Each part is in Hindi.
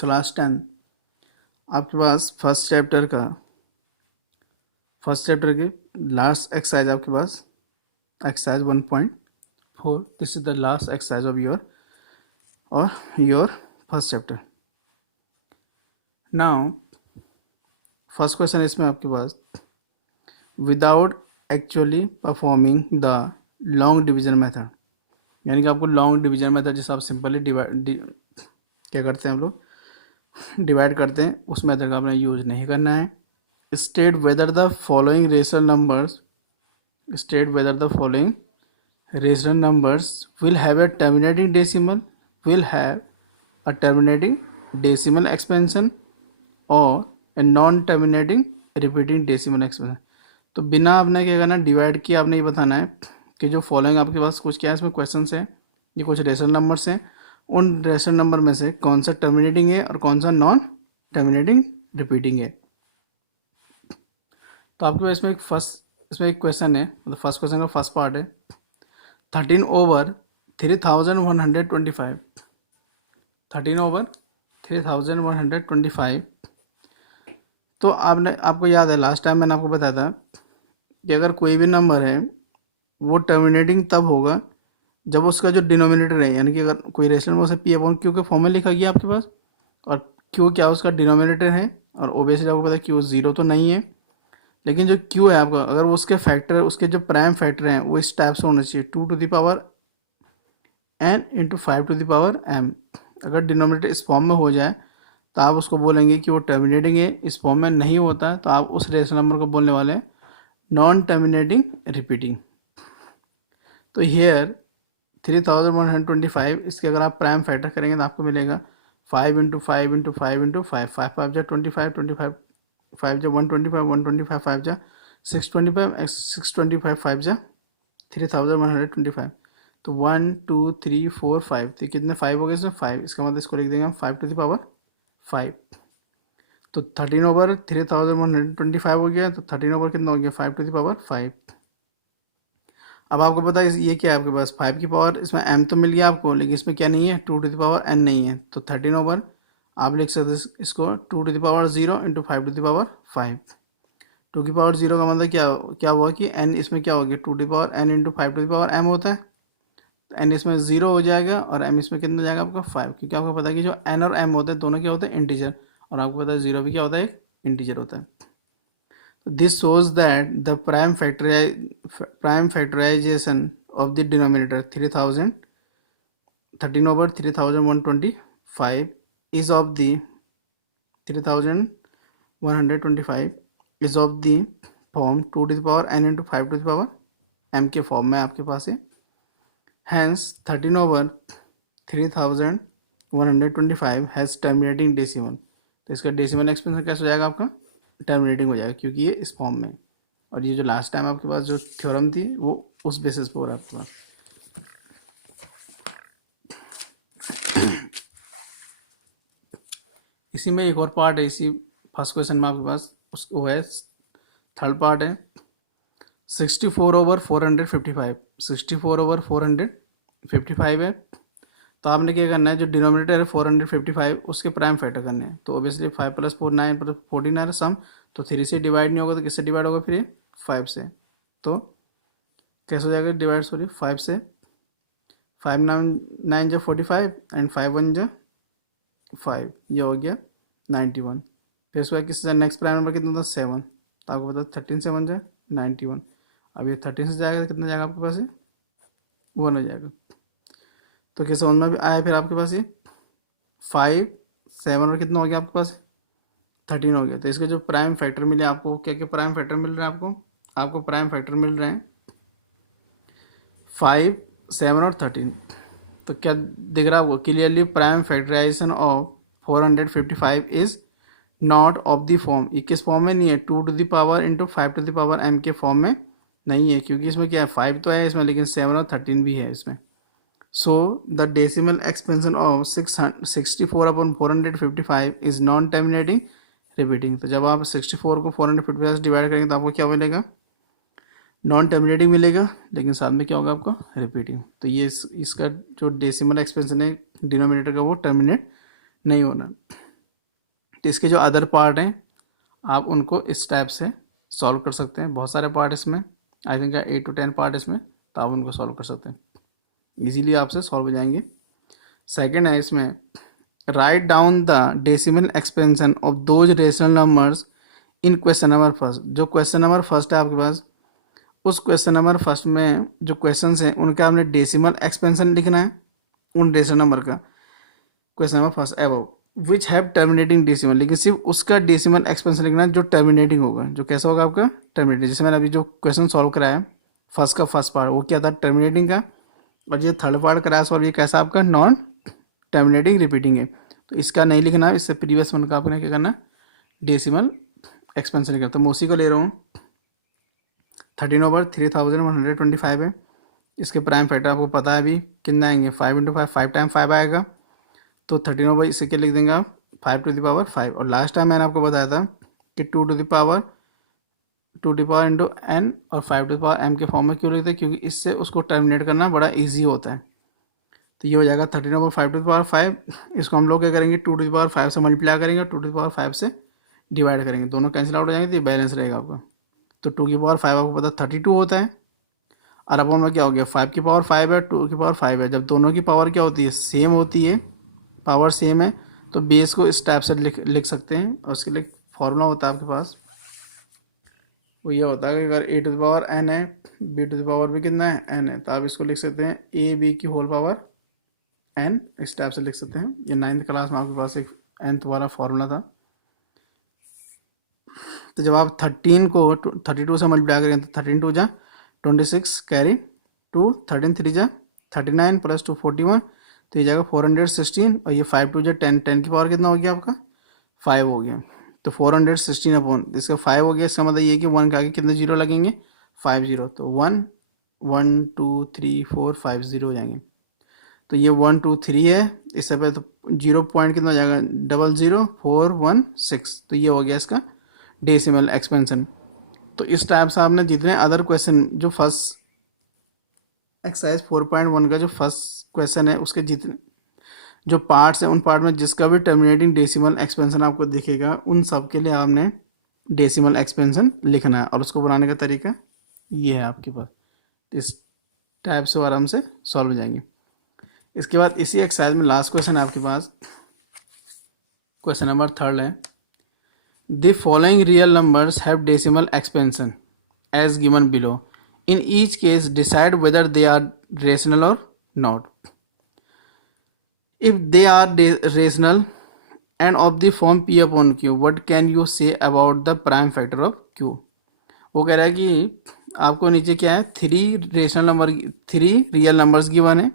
क्लास 10 आपके पास फर्स्ट चैप्टर के लास्ट एक्सरसाइज आपके पास exercise 1.4. This is the last exercise of your first chapter. Now first question इसमें आपके पास, without actually performing the long division method, यानी कि आपको लॉन्ग डिवीजन मेथड जैसे आप सिंपली क्या करते हैं हम लोग डिवाइड करते हैं, उस मेथड का आपने यूज नहीं करना है. State whether the following rational numbers will have a terminating decimal expansion और a non terminating repeating decimal expansion. तो बिना आपने क्या करना, डिवाइड किया आपने ये बताना है कि जो फॉलोइंग आपके पास कुछ क्या है, इसमें क्वेश्चन है, ये कुछ रेशनल नंबर्स हैं, उन रेशनल नंबर में से कौन सा टर्मिनेटिंग है और कौन सा नॉन टर्मिनेटिंग रिपीटिंग है. तो आपके पास इसमें एक क्वेश्चन है, मतलब फर्स्ट क्वेश्चन का फर्स्ट पार्ट है 13/3125. 13/3125. तो आपको याद है लास्ट टाइम मैंने आपको बताया था कि अगर कोई भी नंबर है वो टर्मिनेटिंग तब होगा जब उसका जो डिनोमिनेटर है, यानी कि अगर कोई रेशनल नंबर से पी अपॉन क्यू के फॉर्म में लिखा गया आपके पास, और क्यू क्या उसका डिनोमिनेटर है, और ओबियसली आपको पता है क्यू जीरो तो नहीं है, लेकिन जो क्यू है आपका, अगर वो उसके फैक्टर, उसके जो प्राइम फैक्टर हैं वो इस टाइप से होना चाहिए 2n × 5m. अगर डिनोमिनेटर इस फॉर्म में हो जाए तो आप उसको बोलेंगे कि वो टर्मिनेटिंग है. इस फॉर्म में नहीं होता तो आप उस रेशनल नंबर को बोलने वाले हैं नॉन टर्मिनेटिंग रिपीटिंग. तो हियर 3125, इसके अगर आप प्राइम फैक्टर करेंगे तो आपको मिलेगा 5 × 5 × 5 × 5, 5 5 जा 25, 25 5 जा 125, 125 5 जा 625, 625 5 जा 3125. तो 1 2 3 4 5, तो कितने 5 हो गए इसमें 5, इसका मतलब इसको लिख देंगे हम 5^5. तो 13/3125 हो गया, तो 13 कितना हो गया 5^5. अब आपको पता है ये क्या है आपके पास 5 की पावर, इसमें m तो मिल गया आपको, लेकिन इसमें क्या नहीं है 2n नहीं है. तो 13 आप लिख सकते हैं इसको 2 × 0 × 5^5. 2 की पावर 0 का मतलब क्या हुआ कि n इसमें क्या हो गया 2n × 5m होता है. तो n इसमें 0 हो जाएगा और m इसमें कितना जाएगा आपका 5, क्योंकि आपको पता है कि जो n और m होते हैं दोनों क्या होते हैं इंटीजर, और आपको पता है 0 भी क्या होता है एक इंटीजर होता है. This shows that the prime factorization of the denominator 13/3125 is of the 3125 is of the form 2n × 5m के फॉर्म में आपके पास है. Hence 13/3125 has terminating decimal. तो इसका डेसिमल एक्सपेंशन कैसे हो जाएगा आपका टर्मिनेटिंग हो जाएगा, क्योंकि ये इस फॉर्म में, और ये जो लास्ट टाइम आपके पास जो थ्योरम थी वो उस बेसिस पे हो रहा है आपके पास. इसी में एक और पार्ट है, इसी फर्स्ट क्वेश्चन में आपके पास उसको है थर्ड पार्ट है 64/455. 64/455 है. तो आपने क्या करना है, जो डिनोमिनेटर है 455 उसके प्राइम फैक्टर करने हैं. तो ऑब्वियसली 5 + 4 9 + 14 है सम, तो 3 से डिवाइड नहीं होगा तो किससे डिवाइड होगा फिर ये 5 से. तो कैसे हो जाएगा डिवाइड, सॉरी 5 से, 5 9 जा 45 एंड 5 1 जा 5, ये हो गया 91. फिर उसके बाद किससे नेक्स्ट प्राइम नंबर कितना था 7, तो आपको पता 13 7 जा 91. अब ये 13 से जाएगा तो कितना जाएगा आपके पास, 1 हो जाएगा. तो कैसे समझ में भी आया फिर आपके पास ये 5 7 और कितना हो गया आपके पास 13 हो गया. तो इसके जो प्राइम फैक्टर मिले आपको, क्या क्या प्राइम फैक्टर मिल रहे हैं आपको प्राइम फैक्टर मिल रहे हैं 5 7 और 13. तो क्या दिख रहा है आपको clearly, prime factorization of 455 is not of the form. ये किस फॉर्म में नहीं है 2 × 5m के फॉर्म में नहीं है, क्योंकि इसमें क्या है 5 तो है इसमें, लेकिन 7 और 13 भी है इसमें. So the decimal expansion of 64/455 is non-terminating repeating. तो जब आप 64 को 455 से डिवाइड करेंगे तो आपको क्या मिलेगा नॉन टर्मिनेटिंग मिलेगा, लेकिन साथ में क्या होगा आपको रिपीटिंग. तो ये इसका जो डेसिमल एक्सपेंशन है डिनोमिनेटर का वो टर्मिनेट नहीं होना. तो इसके जो अदर पार्ट हैं आप उनको इस टाइप से सॉल्व कर सकते हैं। बहुत सारे पार्ट इसमें, आई थिंक 8 to 10 पार्ट इसमें, तो आप उनको सॉल्व कर सकते हैं, इजीली आपसे सॉल्व हो जाएंगे। सेकंड है इसमें, write down the decimal expansion of those rational numbers in question number first. जो क्वेश्चन नंबर फर्स्ट है आपके पास, उस क्वेश्चन नंबर फर्स्ट में जो क्वेश्चन हैं उनका आपने डेसिमल एक्सपेंशन लिखना है, उन रेशनल नंबर का। Question number first above which have terminating decimal, लेकिन सिर्फ उसका डेसिमल एक्सपेंशन लिखना है जो टर्मिनेटिंग होगा। जो कैसा होगा आपका टर्मिनेटिंग, जैसे मैंने अभी जो क्वेश्चन सॉल्व कराया फर्स्ट का फर्स्ट पार्ट वो क्या था टर्मिनेटिंग का, और ये थर्ड पार्ट कराया सॉल्व ये कैसा आपका नॉन टर्मिनेटिंग रिपीटिंग है। तो इसका नहीं लिखना है, इससे प्रीवियस वन का आपने क्या करना डेसिमल एक्सपेंशन लिखना। तो मैं उसी को ले रहा हूँ 13/3125 है। इसके प्राइम फैक्टर आपको पता है अभी कितना आएंगे 5 × 5, 5 टाइम 5 आएगा, तो 13/, इसे क्या लिख देंगे आप 5⁵ और लास्ट टाइम मैंने आपको बताया था कि 2⁵ इंटू n और 5⁵m के फॉर्म में क्यों लिखते हैं, क्योंकि इससे उसको टर्मिनेट करना बड़ा ईजी होता है। तो ये हो जाएगा 13/5⁵। इसको हम लोग क्या करेंगे 2⁵ से मल्टीप्लाई करेंगे और 2⁵ से डिवाइड करेंगे, दोनों कैंसिल आउट हो जाएंगे तो ये बैलेंस रहेगा आपका। तो 2⁵ आपको पता 32 होता है, और अपॉन में क्या हो गया 5⁵ है 2⁵ है। जब दोनों की पावर क्या होती है सेम होती है, पावर सेम है, तो बेस को इस टाइप से लिख सकते हैं। और उसके लिए फॉर्मूला होता है आपके पास, वो ये होता है कि अगर a⁴n है, b⁴ भी कितना है n है, तो आप इसको लिख सकते हैं ab की होल पावर n, इस टाइप से लिख सकते हैं। ये 9th क्लास में आपके पास एक nth वाला फॉर्मूला था। तो जब आप 13 को 32 से मल्टीप्लाई करेंगे तो 13 2 जा 26 कैरी 2, 13 3 जा 39 प्लस 2 41, तो ये जाएगा 416, और ये 5 2 जा 10, 10 की पावर कितना हो गया आपका 5 हो गया। तो 416 अपॉन इसका 5 हो गया, इसका मतलब ये कि 1 के आगे कितने जीरो लगेंगे 5 0, तो 1 1 2 3 4 5 0 हो जाएंगे। तो ये 1 2 3 है, इससे पे तो 0 पॉइंट कितना हो जाएगा 00416, तो ये हो गया इसका डेसिमल एक्सपेंशन। तो इस टाइप से आपने जितने अदर क्वेश्चन, जो फर्स्ट एक्सरसाइज 4.1 का जो फर्स्ट क्वेश्चन है उसके जितने जो पार्ट्स हैं, उन पार्ट में जिसका भी टर्मिनेटिंग डेसिमल एक्सपेंशन आपको दिखेगा, उन सब के लिए आपने डेसिमल एक्सपेंशन लिखना है, और उसको बनाने का तरीका ये है आपके पास। इस टाइप से आराम से सॉल्व हो जाएंगे। इसके बाद इसी एक्सरसाइज में लास्ट क्वेश्चन है आपके पास, क्वेश्चन नंबर 3 है, the following real numbers have decimal expansion as given below, in each case decide whether they are rational और not. If they are rational and of the form p upon q, what can you say about the prime factor of q। वो कह रहा है कि आपको नीचे क्या है 3 rational number, 3 real numbers given है,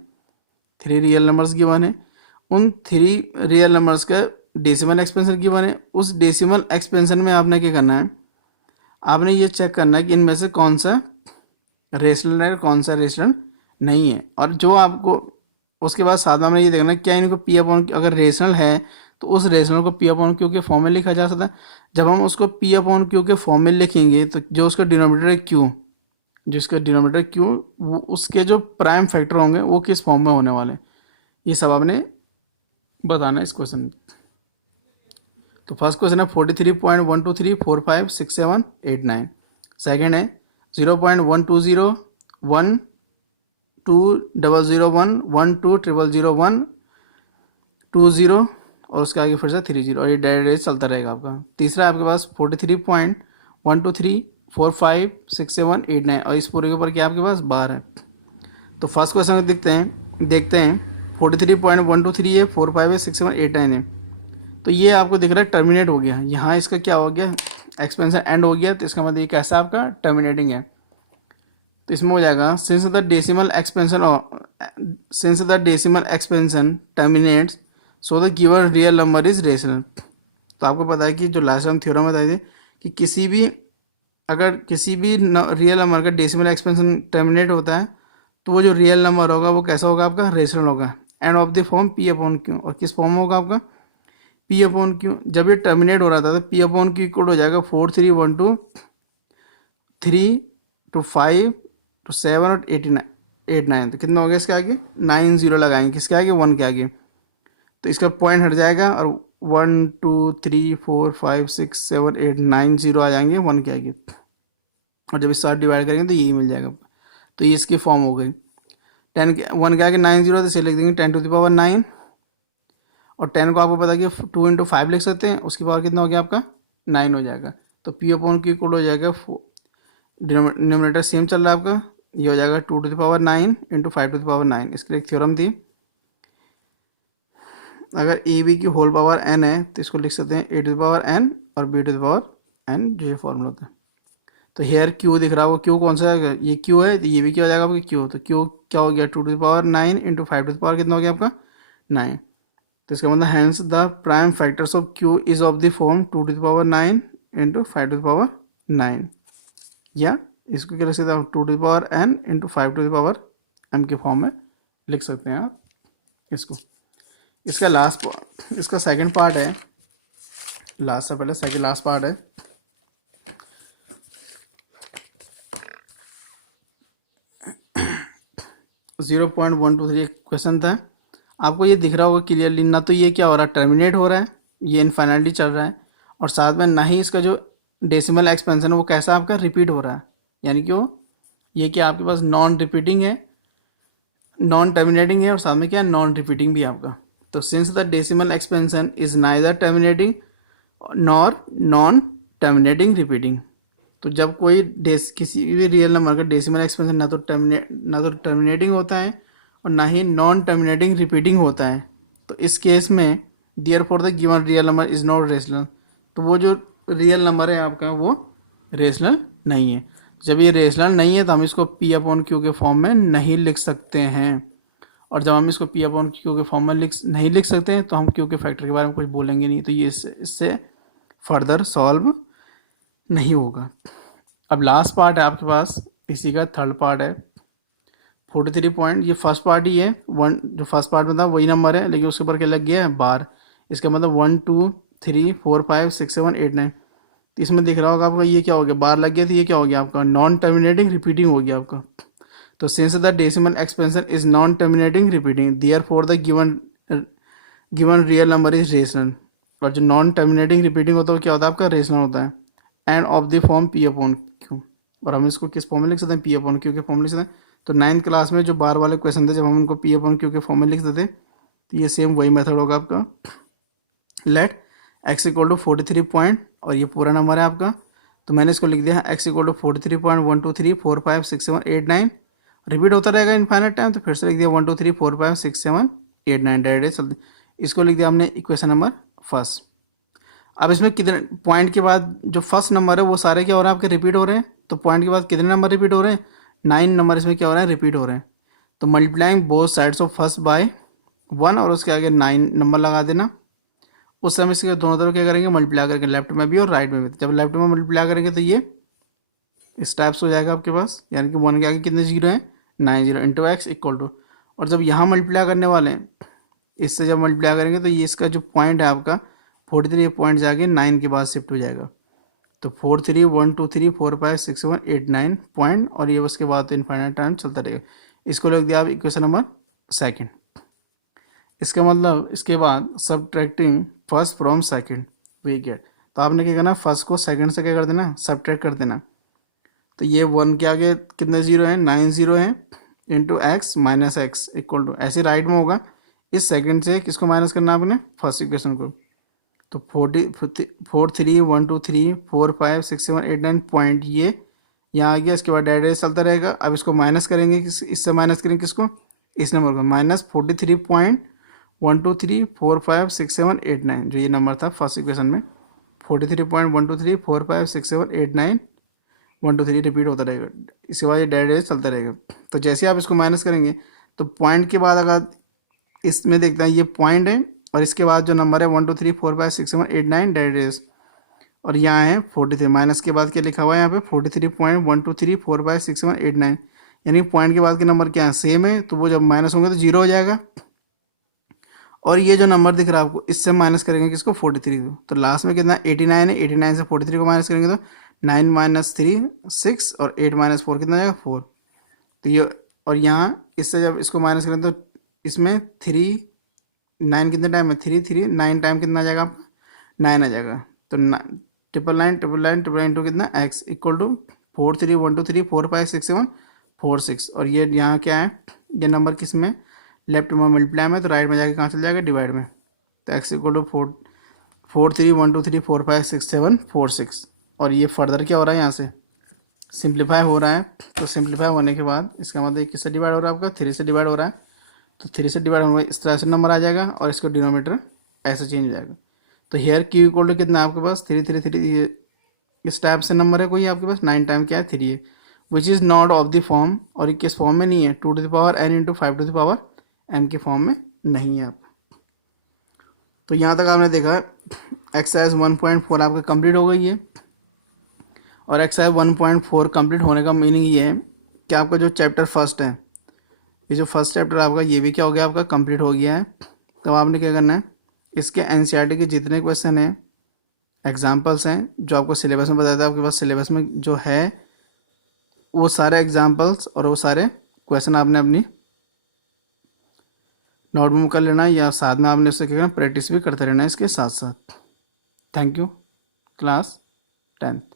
3 रियल नंबर्स गिवन है, उन 3 रियल नंबर्स का डेसिमल एक्सपेंशन गिवन है। उस डेसिमल एक्सपेंशन में आपने क्या करना है, आपने ये चेक करना है कि इनमें से कौन सा रेशनल है कौन सा रेशनल नहीं है। और जो आपको उसके बाद साथ में ये देखना है क्या इनको p अपॉन, अगर रेशनल है तो उस रेशनल को p अपॉन q के फॉर्म में लिखा जा सकता है। जब हम उसको p अपॉन q के फॉर्म में लिखेंगे तो जो उसका डिनोमिनेटर है q, जो इसका डिनोमिनेटर q, वो उसके जो प्राइम फैक्टर होंगे वो किस फॉर्म में होने वाले, ये सब आपने बताना है इस क्वेश्चन में। तो फर्स्ट क्वेश्चन है 43.123 45 6 7 8 9। सेकेंड है 0.120 1 2 0 0 1 1 2 0 0 1 2 0, और उसके आगे फिर से 3 0, और ये डायरेक्ट चलता रहेगा आपका। तीसरा आपके पास 43.123 4 5 6 7 8 9, और इस पूरे के ऊपर क्या आपके पास 12 है। तो फर्स्ट क्वेश्चन देखते हैं 43.123 है, 4 5 है, 6 7 8 9 है। तो ये आपको दिख रहा है टर्मिनेट हो गया, यहाँ इसका क्या हो गया एक्सपेंशन एंड हो गया, तो इसका मतलब ये कैसा आपका टर्मिनेटिंग है। तो इसमें हो जाएगा since the decimal expansion terminates so the given real number is rational. तो आपको पता है कि जो लास्ट टाइम थ्योरम बताए थे कि अगर किसी भी रियल नंबर का डेसिमल एक्सपेंशन टर्मिनेट होता है तो वो जो रियल नंबर होगा वो कैसा होगा आपका रेशनल होगा, and of the form p upon q। और किस फॉर्म में होगा आपका p अपॉन q। जब ये टर्मिनेट हो रहा था तो p अपॉन q इक्वल हो जाएगा 4 3 1 2 3 to 5 to 7 और 8 9, तो कितना हो गया इसके आगे 9 0 लगाएंगे, किसके आगे 1 के आगे, तो इसका पॉइंट हट जाएगा और 1 2 3 4 5 6 7 8 9 0 आ जाएंगे 1 के आगे, और जब इस साथ डिवाइड करेंगे तो यही मिल जाएगा। तो ये इसकी फॉर्म हो गई। 10 के 1 के आगे 9 0 तो इसे लिख देंगे 10⁻9, और 10 को आपको पता है कि 2 × 5 लिख सकते हैं, उसकी पावर कितना हो गया आपका 9 हो जाएगा। तो P/Q इक्वल हो जाएगा, डिनोमिनेटर सेम चल रहा है आपका, ये हो जाएगा 2⁹ इंटू 5⁹। इसके लिए एक थ्योरम थी, अगर ए बी की होल पावर n है तो इसको लिख सकते हैं a⁴n और b⁴n, जो ये फॉर्मूला होता है। तो हेयर क्यू दिख रहा होगा, क्यू कौन सा है, ये क्यू है, तो ये भी क्या हो जाएगा आपका क्यू। तो क्यू क्या हो गया 2⁹ इंटू 5 कितना हो गया आपका 9। तो इसका मतलब hence the prime factors of Q is of the form 2⁹ into 5⁹, या इसको क्या लिख सकते हैं 2⁴n इंटू 5⁴m के फॉर्म में लिख सकते हैं आप इसको। इसका इसका सेकंड पार्ट है, लास्ट से पहले लास्ट पार्ट है। जीरो पॉइंट 123 क्वेश्चन था, आपको ये दिख रहा होगा क्लियरली, ना तो ये क्या हो रहा है टर्मिनेट हो रहा है, ये इनफाइनाइटली चल रहा है, और साथ में ना ही इसका जो डेसिमल एक्सपेंशन है वो कैसा आपका रिपीट हो रहा है, यानी कि वो ये क्या आपके पास नॉन रिपीटिंग है, नॉन टर्मिनेटिंग है, और साथ में क्या नॉन रिपीटिंग भी आपका। तो since the decimal expansion is neither terminating nor non terminating repeating, तो जब कोई किसी भी रियल नंबर का डेसिमल एक्सपेंशन ना तो टर्मिनेटिंग होता है और ना ही नॉन टर्मिनेटिंग रिपीटिंग होता है, तो इस केस में therefore the given real number is not rational, तो वो जो रियल नंबर है आपका वो रेशनल नहीं है। जब ये रेशनल नहीं है तो हम इसको P/Q के फॉर्म में नहीं लिख सकते हैं, और जब हम इसको P/Q के फॉर्म में नहीं लिख सकते हैं तो हम Q के फैक्टर के बारे में कुछ बोलेंगे नहीं, तो ये इससे फर्दर सॉल्व नहीं होगा। अब लास्ट पार्ट है आपके पास, इसी का थर्ड पार्ट है 43 पॉइंट। ये फर्स्ट पार्ट ही है, जो फर्स्ट पार्ट में था वही नंबर है, लेकिन उसके ऊपर क्या लग गया है बार। इसका मतलब 1 2 3 4 5 6 7 8 9, तो इसमें दिख रहा होगा आपका ये क्या हो गया बार लग गया, तो ये क्या हो गया आपका नॉन टर्मिनेटिंग रिपीटिंग हो गया आपका। तो since the decimal expansion is non terminating repeating therefore the given real number is rational, और जो नॉन टर्मिनेटिंग रिपीटिंग होता है वो क्या होता है आपका रेशनल होता है, and of the form P/Q, और हम इसको किस फॉर्म में लिख सकते हैं P/Q के फॉर्म में लिख सकते हैं। तो 9th क्लास में जो बार वाले क्वेश्चन थे जब हम उनको P/Q के फॉर्म में लिख देते, तो ये सेम वही मेथड होगा आपका। Let x equal to 43 point, और ये पूरा नंबर है आपका, तो मैंने इसको लिख दिया x इक्वल टू 43.1 2 3 4 5 6 7 8 9, रिपीट होता रहेगा इनफाइनाइट टाइम, तो फिर से लिख दिया 1 2 3 4 5 6 7 8 9 डायरेक्ट, इसको लिख दिया हमने इक्वेशन नंबर फर्स्ट। अब इसमें कितने पॉइंट के बाद जो फर्स्ट नंबर है वो सारे क्या हो रहे हैं आपके रिपीट हो रहे हैं, तो पॉइंट के बाद कितने नंबर रिपीट हो रहे हैं 9 नंबर इसमें क्या हो रहे हैं रिपीट हो रहे हैं। तो multiplying both sides of first by 1 और उसके आगे 9 नंबर लगा देना। उस समय इसके दोनों तरफ क्या करेंगे मल्टीप्लाई करके, लेफ्ट में भी और राइट में भी। जब लेफ्ट में मल्टीप्लाई करेंगे तो ये इस टाइप से हो जाएगा आपके पास, यानी कि 1 के आगे कितने जीरो हैं 9 0 इंटू एक्स इक्वल टू, और जब यहाँ मल्टीप्लाई करने वाले हैं इससे जब मल्टीप्लाई करेंगे तो ये इसका जो पॉइंट है आपका 43 पॉइंट जाके 9 के बाद शिफ्ट हो जाएगा। तो 4 3 1 2 3 4 5 6 7 8 9 पॉइंट, और ये उसके बाद तो इनफाइनाइट टाइम चलता रहेगा। इसको लिख दिया आप इक्वेशन नंबर सेकंड। इसका मतलब इसके बाद subtracting first from second we get, तो आपने क्या करना फर्स्ट को सेकंड से क्या कर देना सब्ट्रैक्ट कर देना। तो ये 1 के आगे कितने जीरो हैं 9 जीरो हैं into x minus x equal to, ऐसे राइट में होगा इस सेकंड से किसको माइनस करना आपने फर्स्ट इक्वेशन को। तो 4 3 1 2 3 4 5 6 7 8 9 पॉइंट ये यहाँ आ गया, इसके बाद डायरेक्ट चलता रहेगा। अब इसको माइनस करेंगे, इससे माइनस करेंगे किसको इस नंबर को, -43.123456789 जो ये नंबर था फर्स्ट इक्वेशन में 43.123456789 1 2 3 रिपीट होता रहेगा। इसके बाद ये डायरेक्ट चलता रहेगा। तो जैसे आप इसको माइनस करेंगे तो पॉइंट के बाद अगर इसमें देखते हैं ये पॉइंट है और इसके बाद जो नंबर है 1 2 3 4 5 6 7 8 9 डायरेक्ट, और यहाँ है 43 माइनस के बाद क्या लिखा हुआ है यहाँ पे 43.123456789, यानी पॉइंट के बाद के नंबर क्या है सेम है, तो वो जब माइनस होंगे तो जीरो हो जाएगा। और ये जो नंबर दिख रहा है आपको इससे माइनस करेंगे किसको 43 को, तो लास्ट में कितना 89 है, 89 से 43 को माइनस करेंगे तो 9 - 3 6 और 8 - 4 कितना जाएगा 4। तो ये और यहाँ इससे जब इसको माइनस करें तो इसमें 3 9 कितने टाइम है, 3 3, 9 टाइम कितना आ जाएगा आपका, 9 आ जाएगा। तो 999 कितना x इक्वल टू 43123456746। और ये यहाँ क्या है, ये नंबर किस में, लेफ्ट में मल्टीप्लाई में, तो राइट में जाके कहाँ चल जाएगा, डिवाइड में। तो x इक्वल टू 43123456746। और ये फर्दर क्या हो रहा है, यहाँ से सिंप्लीफाई हो रहा है। तो सिंप्लीफाई होने के बाद इसका मतलब किससे डिवाइड हो रहा है आपका, 3 से डिवाइड हो रहा है। तो 3 से डिवाइड होने इस तरह से नंबर आ जाएगा, और इसका डिनोमीटर ऐसे चेंज हो जाएगा। तो हेयर क्यू इक्वल टू कितना है आपके पास, 3 ये इस टाइप से नंबर है कोई आपके पास, 9 टाइम क्या है, 3 है, which is not of the form, और ये किस फॉर्म में नहीं है, 2n/5 के फॉर्म में नहीं है आप। तो यहाँ तक आपने देखा एक्सरसाइज 1.4 आपका कंप्लीट हो गई है। और एक्सरसाइज 1.4 कंप्लीट होने का मीनिंग ये है कि आपका जो चैप्टर फर्स्ट है, ये जो फर्स्ट चैप्टर आपका, ये भी क्या हो गया आपका, कंप्लीट हो गया है। तो आपने क्या करना है, इसके एनसीईआरटी के जितने क्वेश्चन हैं, एग्जाम्पल्स हैं, जो आपको सिलेबस में बताया था, आपके पास सिलेबस में जो है वो सारे एग्जाम्पल्स और वो सारे क्वेश्चन आपने अपनी नोटबुक में कर लेना है, या साथ में आपने उससे क्या करना, प्रैक्टिस भी करते रहना है इसके साथ साथ। Thank you. Class 10th।